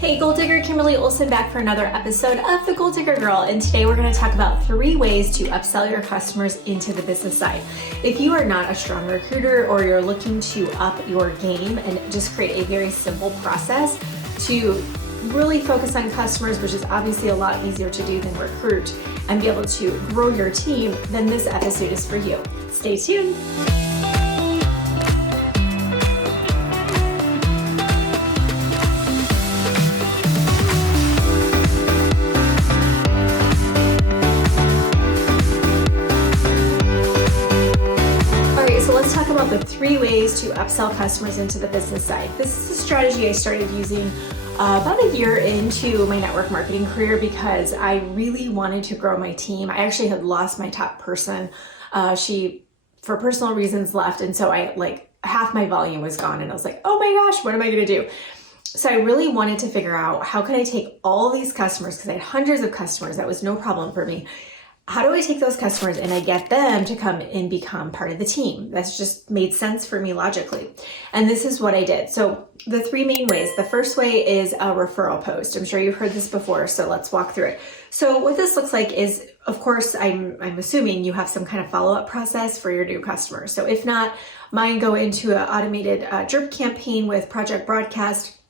Hey Goal Digger, Kimberly Olson back for another episode of The Goal Digger Girl, and today we're going to talk about 3 ways to upsell your customers into the business side. If you are not a strong recruiter or you're looking to up your game and just create a very simple process to really focus on customers, which is obviously a lot easier to do than recruit, and be able to grow your team, then this episode is for you. Stay tuned. Let's talk about the 3 ways to upsell customers into the business side. This is a strategy I started using about a year into my network marketing career because I really wanted to grow my team. I actually had lost my top person. She, for personal reasons, left, and so half my volume was gone, and I was like, oh my gosh, what am I gonna do? So I really wanted to figure out how could I take all these customers, because I had hundreds of customers, that was no problem for me. How do I take those customers and I get them to come and become part of the team? That's just made sense for me logically. And this is what I did. So the 3 main ways. The first way is a referral post. I'm sure you've heard this before, so let's walk through it. So what this looks like is, of course, I'm assuming you have some kind of follow-up process for your new customers. So if not, mine go into an automated drip campaign with Project Broadcast.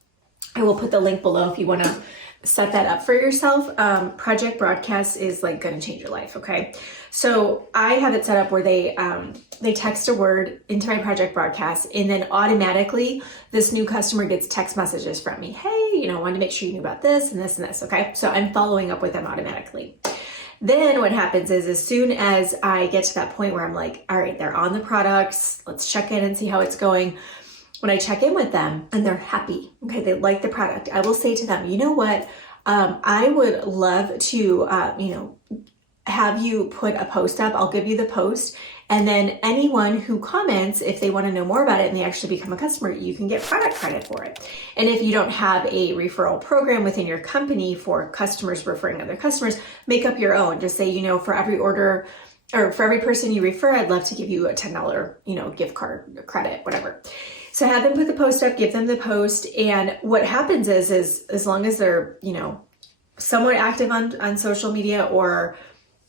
I will put the link below if you want to set that up for yourself. Project Broadcast is like going to change your life. Okay. So I have it set up where they text a word into my Project Broadcast, and then automatically this new customer gets text messages from me. Hey, wanted to make sure you knew about this and this and this. Okay. So I'm following up with them automatically. Then what happens is, as soon as I get to that point where I'm like, all right, they're on the products, let's check in and see how it's going. When I check in with them and they're happy, okay, they like the product, I will say to them, you know what, I would love to, have you put a post up. I'll give you the post. And then anyone who comments, if they want to know more about it and they actually become a customer, you can get product credit for it. And if you don't have a referral program within your company for customers referring other customers, make up your own. Just say, for every order or for every person you refer, I'd love to give you a $10, gift card credit, whatever. So have them put the post up, give them the post. And what happens is as long as they're, somewhat active on social media or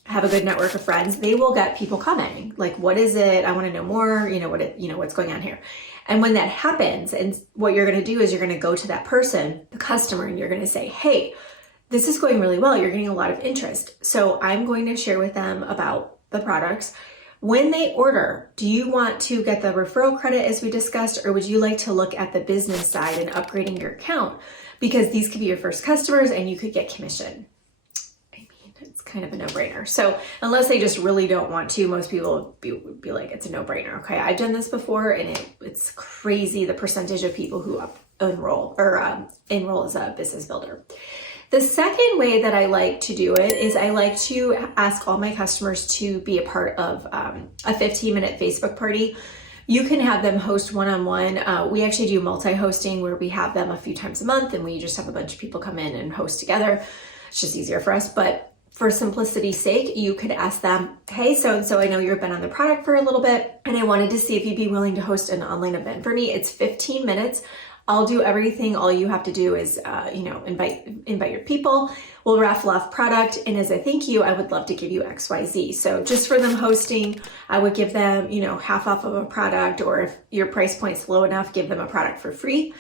have a good network of friends, they will get people commenting. Like, what is it? I want to know more, what's going on here. And when that happens, and what you're going to do is you're going to go to that person, the customer, and you're going to say, hey, this is going really well. You're getting a lot of interest. So I'm going to share with them about the products. When they order, do you want to get the referral credit as we discussed, or would you like to look at the business side and upgrading your account? Because these could be your first customers and you could get commission. I mean, it's kind of a no-brainer. So unless they just really don't want to, most people would be like, it's a no-brainer. Okay, I've done this before, and it's crazy the percentage of people who enroll as a business builder. The second way that I like to do it is I like to ask all my customers to be a part of a 15-minute Facebook party. You can have them host one-on-one. We actually do multi-hosting where we have them a few times a month and we just have a bunch of people come in and host together. It's just easier for us. But for simplicity's sake, you could ask them, hey, so-and-so, I know you've been on the product for a little bit and I wanted to see if you'd be willing to host an online event for me. It's 15 minutes. I'll do everything. All you have to do is, invite your people. We'll raffle off product. And as a thank you, I would love to give you XYZ. So just for them hosting, I would give them, half off of a product, or if your price point's low enough, give them a product for free.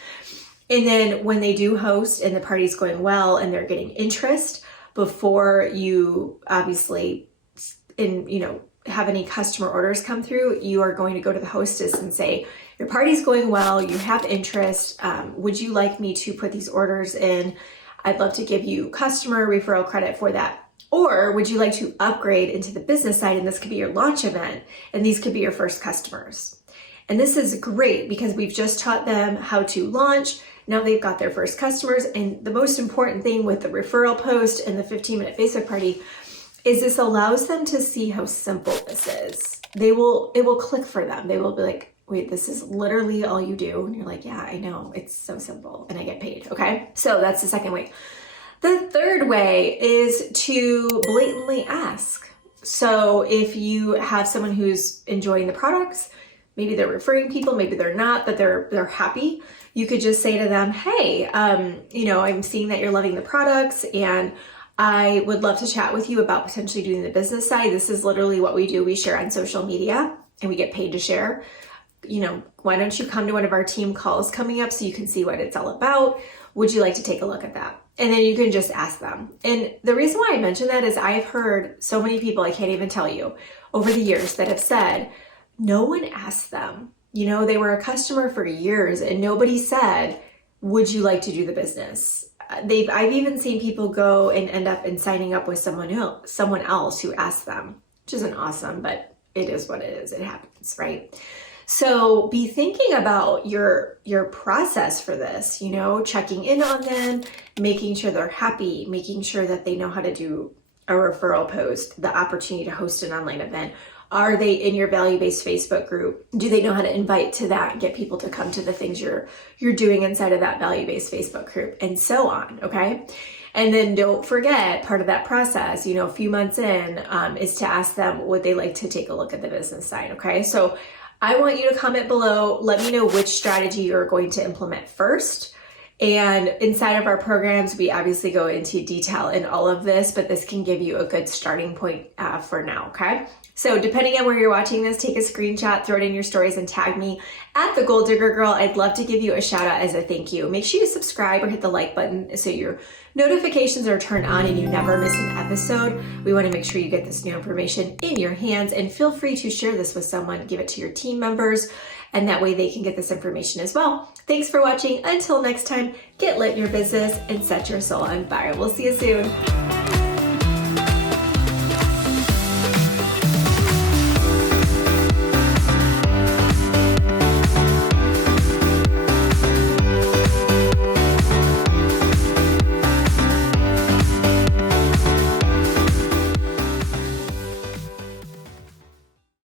And then when they do host and the party's going well and they're getting interest, before you obviously have any customer orders come through, you are going to go to the hostess and say, your party's going well, you have interest, would you like me to put these orders in? I'd love to give you customer referral credit for that. Or would you like to upgrade into the business side, and this could be your launch event, and these could be your first customers. And this is great because we've just taught them how to launch. Now they've got their first customers. And the most important thing with the referral post and the 15-minute Facebook party is this allows them to see how simple this is. It will click for them. They will be like, wait, this is literally all you do. And you're like, yeah, I know. It's so simple and I get paid. Okay. So that's the second way. The third way is to blatantly ask. So if you have someone who's enjoying the products, maybe they're referring people, maybe they're not, but they're happy, You could just say to them, hey, I'm seeing that you're loving the products and I would love to chat with you about potentially doing the business side. This is literally what we do. We share on social media and we get paid to share. Why don't you come to one of our team calls coming up so you can see what it's all about? Would you like to take a look at that? And then you can just ask them. And the reason why I mention that is I've heard so many people, I can't even tell you, over the years that have said, no one asked them. They were a customer for years and nobody said, would you like to do the business? I've even seen people go and end up in signing up with someone else who asked them, which isn't awesome, but it is what it is. It happens, right? So be thinking about your process for this, checking in on them, making sure they're happy, making sure that they know how to do a referral post, the opportunity to host an online event. Are they in your value-based Facebook group? Do they know how to invite to that and get people to come to the things you're doing inside of that value-based Facebook group, and so on, okay? And then don't forget, part of that process, a few months in, is to ask them, would they like to take a look at the business side, okay? So I want you to comment below. Let me know which strategy you're going to implement first. And inside of our programs, we obviously go into detail in all of this, but this can give you a good starting point for now, okay? So depending on where you're watching this, take a screenshot, throw it in your stories, and tag me at the Goal Digger Girl. I'd love to give you a shout out as a thank you. Make sure you subscribe or hit the like button so your notifications are turned on and you never miss an episode. We want to make sure you get this new information in your hands, and feel free to share this with someone, give it to your team members, and that way they can get this information as well. Thanks for watching. Until next time, get lit in your business and set your soul on fire. We'll see you soon.